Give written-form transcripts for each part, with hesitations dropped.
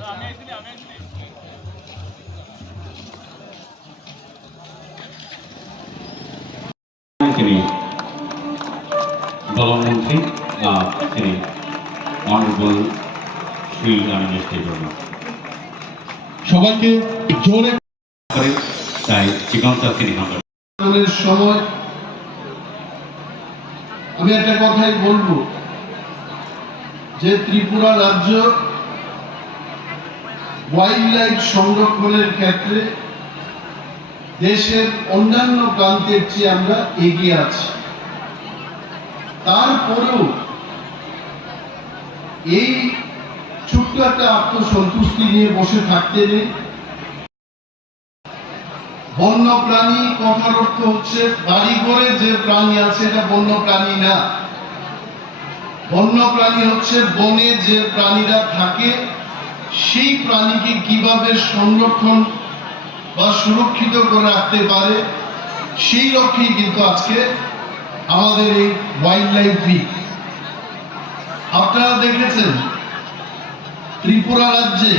তিনি প্রধানমন্ত্রী তিনি অনারেবল শ্রী রামেশ্বর বর্মা সবাইকে জোরে করে তাই চিকনটা তিনি সময় আমি একটা কথাই বলবো যে ত্রিপুরা রাজ্য ওয়াইল্ড লাইফ সংরক্ষণের ক্ষেত্রে দেশের অন্যান্য প্রান্তের চেয়ে আমরা এগিয়ে আছি। তারপরেও এই ছোট্ট একটা আত্মসন্তুষ্টি নিয়ে বসে থাকতে নেই। বন্য প্রাণী কথার অর্থ হচ্ছে বাড়ি ঘরে যে প্রাণী আছে এটা বন্য প্রাণী না। বন্য প্রাণী হচ্ছে বনে যে প্রাণীরা থাকে সেই প্রাণীকে কিভাবে সংরক্ষণ বা সুরক্ষিত করে রাখতে পারে সেই লক্ষ্যেই কিন্তু আজকে আমাদের এই ওয়াইল্ড লাইফ উইক। আপনারা দেখেছেন ত্রিপুরা রাজ্যে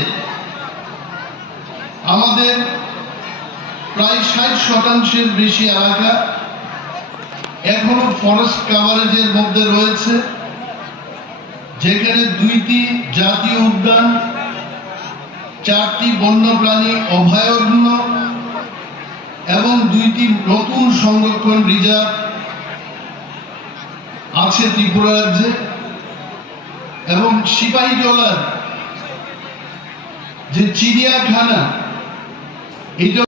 আমাদের প্রায় 60% বেশি এলাকা এখনো ফরেস্ট কাভারেজের মধ্যে রয়েছে, যেখানে 2টি জাতীয় উদ্যান, 4টি বন্যপ্রাণী অভয়ারণ্য এবং 2টি নতুন সংরক্ষণ রিজার্ভ আছে ত্রিপুরা রাজ্যে। এবং সিপাহীজলার যে চিড়িয়াখানা এটা